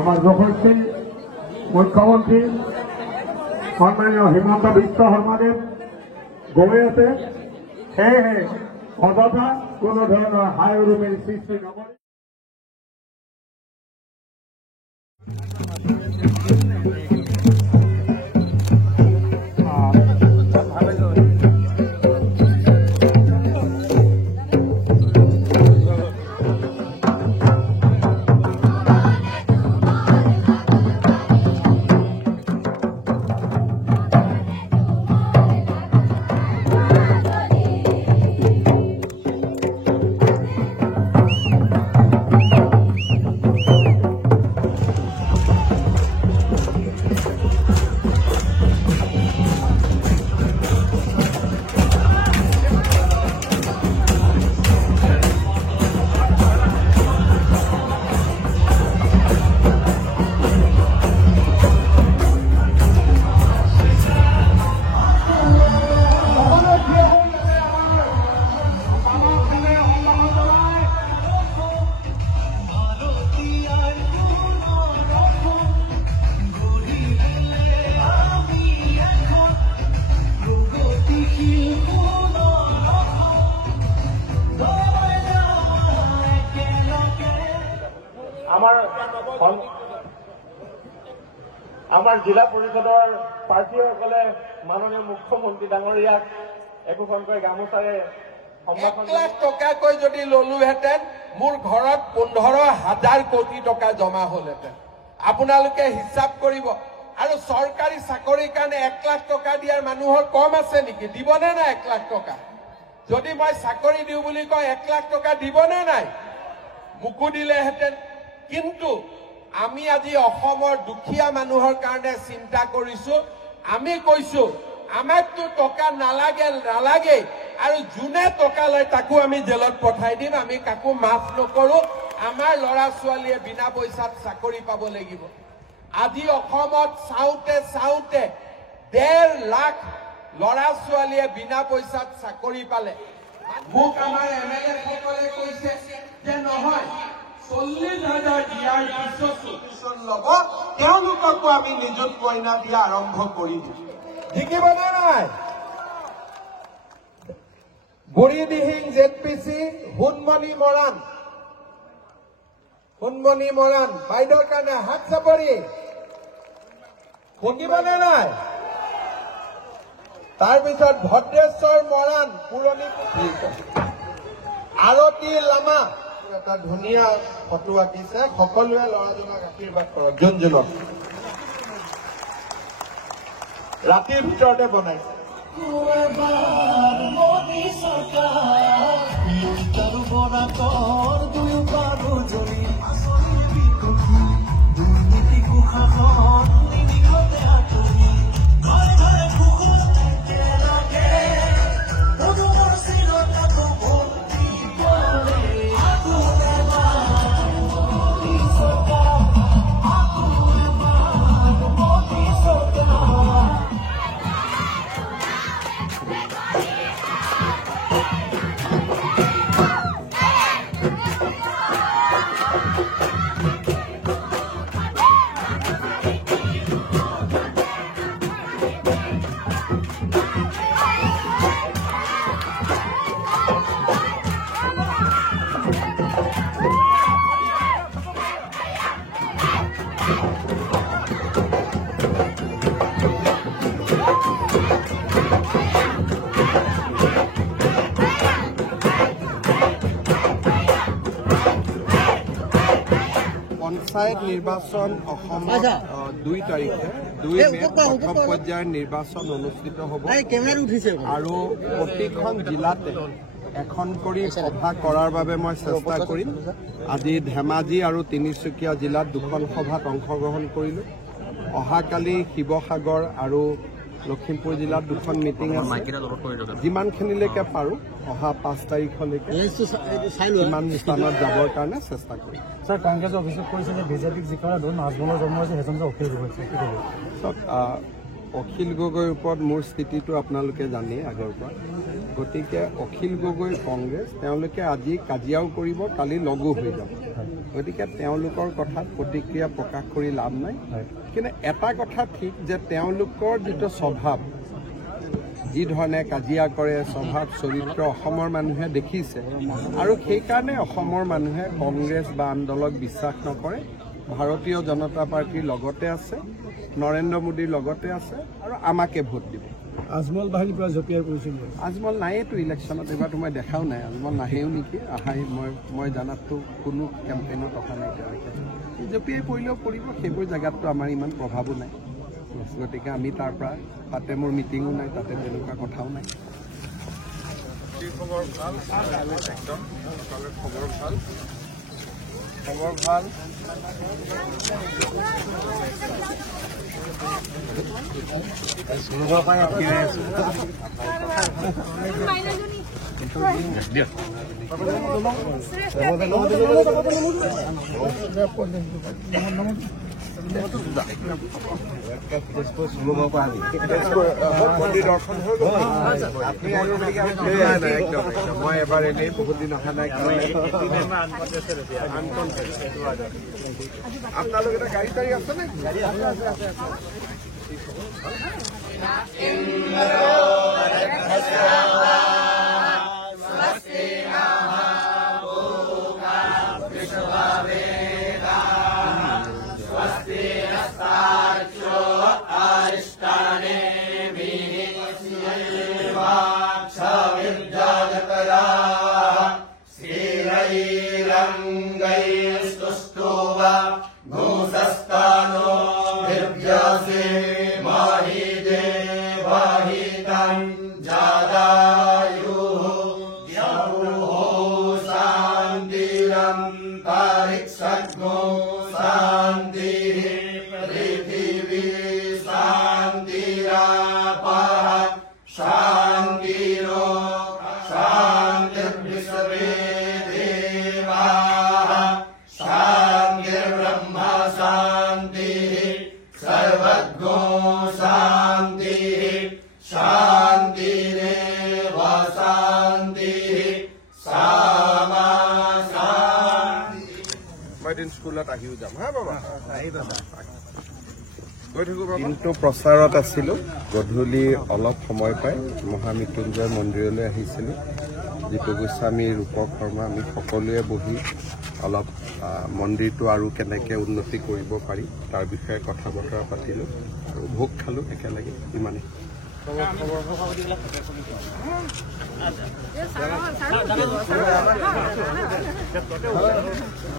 আমাৰ যশস্বী মুখ্যমন্ত্ৰী সম্মানীয় হিমন্ত বিশ্ব শৰ্মাদেৱ গৈ আছে সেয়েহে অযথা কোনো ধৰণৰ হাই উৰুমিৰ সৃষ্টি নকৰে। আমাৰ জিলা পৰিষদৰ প্ৰাৰ্থীসকলে মাননীয় মুখ্যমন্ত্ৰী ডাঙৰীয়াক একোখনকৈ গামোচাৰে 1 লাখ টকাকৈ যদি ললোহেঁতেন মোৰ ঘৰত 15,000 কোটি টকা জমা হলহেঁতেন। আপোনালোকে হিচাপ কৰিব। আৰু চৰকাৰী চাকৰিৰ কাৰণে 1 লাখ টকা দিয়াৰ মানুহৰ কম আছে নেকি? দিবনে নাই 1 লাখ টকা? যদি মই চাকৰি দিওঁ বুলি কয় 1 লাখ টকা দিবনে নাই? মুকু দিলেহেঁতেন। কিন্তু আমি আজি অসমৰ দুখীয়া মানুহৰ কাৰণে চিন্তা কৰিছো। আমি কৈছো আমাকতো টকা নালাগে আৰু যোনে টকা লয় তাকো আমি জেলত পঠাই দিম আমি কাকো মাফ নকৰো আমাৰ ল'ৰা ছোৱালীয়ে বিনা পইচাত চাকৰি পাব লাগিব আজি অসমত চাওঁতে 1.5 লাখ ল'ৰা ছোৱালীয়ে বিনা পইচাত চাকৰি পালে মোক আমাৰ এমএলএ সকলে কৈছে যে নহয় 40,000 দিয়াৰ পিছত চিটিউশ্যন ল'ব তেওঁলোককো আমি নিযুত মইনা দিয়া আৰম্ভ কৰি দিম দেখিবনে নাই বুঢ়ীদিহিং জেডপিচি হুনমণি মৰাণ বাইদেউৰ কাৰণে হাত চাপৰি শুনিবনে নাই তাৰপিছত ভদ্ৰেশ্বৰ মৰাণ পুৰণি আৰতি লামা এটা ধুনীয়া ফটো আঁকিছে সকলোৱে ল'ৰাজনক আশীৰ্বাদ কৰক যোনজনক ৰাতিৰ ভিতৰতে বনাইছে পঞ্চায়ত নিৰ্বাচন অসমত 2 তাৰিখে 2 মে প্ৰথম পৰ্যায়ৰ নিৰ্বাচন অনুষ্ঠিত হ'ব আৰু প্ৰতিখন জিলাতে এখন কৰি সভা কৰাৰ বাবে মই চেষ্টা কৰিম আজি ধেমাজি আৰু তিনিচুকীয়া জিলাত 2খন সভাত অংশগ্ৰহণ কৰিলোঁ অহাকালি শিৱসাগৰ আৰু লখিমপুৰ জিলাত 2খন মিটিং আছে যিমানখিনিলৈকে পাৰোঁ অহা 5 তাৰিখলৈকে ইমান স্থানত যাবৰ কাৰণে চেষ্টা কৰিম স্যাৰ কংগ্ৰেছে অভিযোগ কৰিছে যে বিজেপিক জিকাৰ ধৰণ নাজমলৰ জন্ম হৈছে সেইজন যে অখিল গগৈ অখিল গগৈৰ ওপৰত মোৰ স্থিতিটো আপোনালোকে জানে আগৰ পৰা গতিকে অখিল গগৈ কংগ্ৰেছ তেওঁলোকে আজি কাজিয়াও কৰিব কালি লগো হৈ যাব গতিকে তেওঁলোকৰ কথাত প্ৰতিক্ৰিয়া প্ৰকাশ কৰি লাভ নাই কিন্তু এটা কথা ঠিক যে তেওঁলোকৰ যিটো স্বভাৱ যি ধৰণে কাজিয়া কৰে স্বভাৱ চৰিত্ৰ অসমৰ মানুহে দেখিছে আৰু সেইকাৰণে অসমৰ মানুহে কংগ্ৰেছ বা আন দলক বিশ্বাস নকৰে ভাৰতীয় জনতা পাৰ্টিৰ লগতে আছে নৰেন্দ্ৰ মোদীৰ লগতে আছে আৰু আমাকে ভোট দিব আজমল বাহিনীৰ পৰা জপিয়াই কৰিছিল আজমল নায়েতো ইলেকশ্যনত এইবাৰতো মই দেখাও নাই আজমল নাহেও নেকি আহাই মই জানাততো কোনো কেম্পেইনত অহা নাই এতিয়ালৈকে জপিয়াই পৰিলেও পৰিব সেইবোৰ জেগাততো আমাৰ ইমান প্ৰভাৱো নাই গতিকে আমি তাৰ পৰা তাতে মোৰ মিটিঙো নাই তাতে তেনেকুৱা কথাও নাই খবৰ ভাল মই এবাৰ এনেই বহুত দিন অহা নাই আপোনালোক এটা গাড়ী তাড়ী আছে নে भूसस्तानो विद्यासे माहि देवाहि আহিও যাম হা বাবা কিন্তু প্ৰচাৰত আছিলো গধূলি অলপ সময় পাই মহামৃত্যুঞ্জয় মন্দিৰলৈ আহিছিলো দীপক গোস্বামী ৰূপক শৰ্মা আমি সকলোৱে বহি অলপ মন্দিৰটো আৰু কেনেকৈ উন্নতি কৰিব পাৰি তাৰ বিষয়ে কথা বতৰা পাতিলো আৰু ভোগ খালো একেলগে ইমানেই